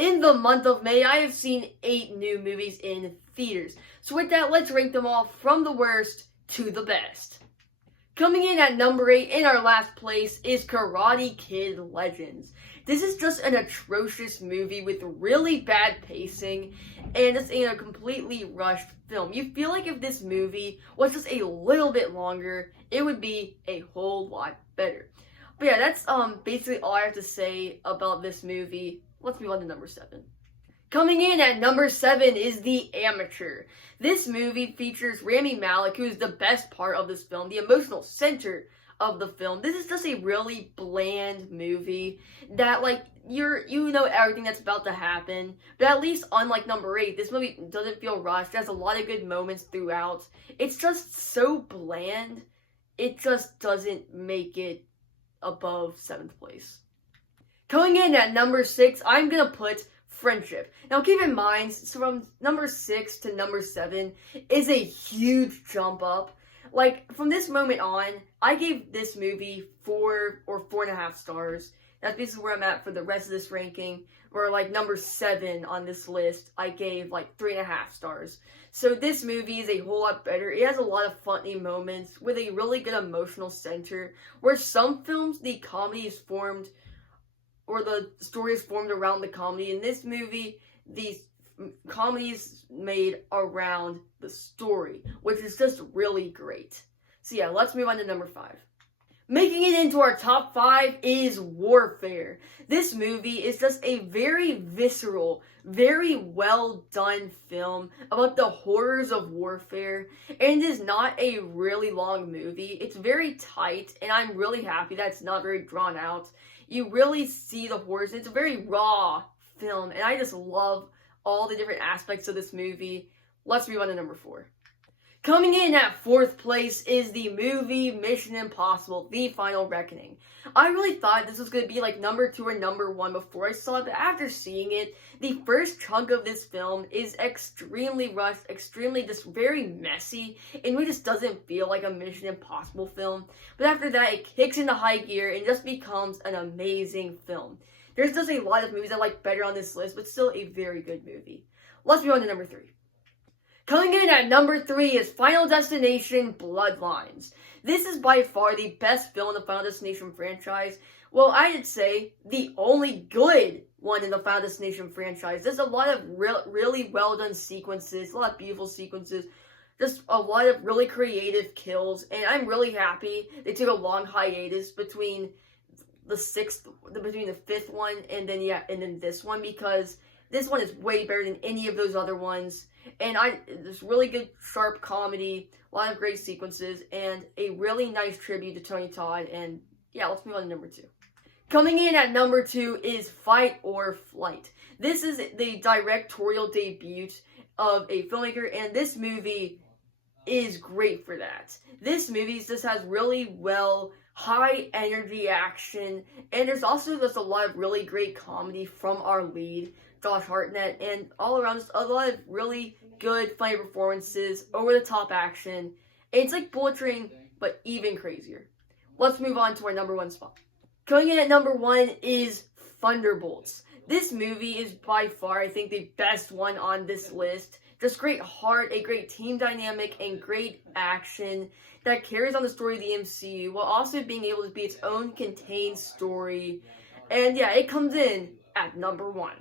In the month of May, I have seen 8 new movies in theaters. So with that, let's rank them all from the worst to the best. Coming in at number 8 in our last place is Karate Kid Legends. This is just an atrocious movie with really bad pacing and it's in a completely rushed film. You feel like if this movie was just a little bit longer, it would be a whole lot better. But yeah, that's basically all I have to say about this movie. Let's move on to number 7. Coming in at number 7 is The Amateur. This movie features Rami Malek, who is the best part of this film, the emotional center of the film. This is just a really bland movie that, like, you know everything that's about to happen. But at least unlike number 8, this movie doesn't feel rushed. It has a lot of good moments throughout. It's just so bland. It just doesn't make it above 7th place. Coming in at number 6, I'm gonna put Friendship. Now keep in mind, from number 6 to number 7 is a huge jump up. Like, from this moment on, I gave this movie 4 or 4.5 stars. That's basically where I'm at for the rest of this ranking. Or like number 7 on this list, I gave like 3.5 stars. So this movie is a whole lot better. It has a lot of funny moments with a really good emotional center. Where some films, the comedy is formed, or the story is formed around the comedy. In this movie, the comedy is made around the story, which is just really great. So yeah, let's move on to number 5. Making it into our top 5 is Warfare. This movie is just a very visceral, very well done film about the horrors of warfare. And it is not a really long movie. It's very tight, and I'm really happy that it's not very drawn out. You really see the horrors. It's a very raw film, and I just love all the different aspects of this movie. Let's move on to number 4. Coming in at 4th place is the movie Mission Impossible: The Final Reckoning. I really thought this was going to be like number 2 or number 1 before I saw it, but after seeing it, the first chunk of this film is extremely rushed, extremely just very messy, and it just doesn't feel like a Mission Impossible film. But after that, it kicks into high gear and just becomes an amazing film. There's just a lot of movies I like better on this list, but still a very good movie. Let's move on to number 3. Coming in at number 3 is Final Destination: Bloodlines. This is by far the best film in the Final Destination franchise. Well, I'd say the only good one in the Final Destination franchise. There's a lot of really well done sequences, a lot of beautiful sequences, just a lot of really creative kills, and I'm really happy they took a long hiatus between the 5th one and then this one, because this one is way better than any of those other ones. And there's really good, sharp comedy, a lot of great sequences, and a really nice tribute to Tony Todd. And yeah, let's move on to number 2. Coming in at number 2 is Fight or Flight. This is the directorial debut of a filmmaker, and this movie is great for that. This movie just has really high energy action, and there's also just a lot of really great comedy from our lead, Josh Hartnett, and all around just a lot of really good, funny performances, over-the-top action. It's like Bullet Train, but even crazier. Let's move on to our number 1 spot. Coming in at number 1 is Thunderbolts. This movie is by far, I think, the best one on this list. Just great heart, a great team dynamic, and great action that carries on the story of the MCU while also being able to be its own contained story. And yeah, it comes in at number 1.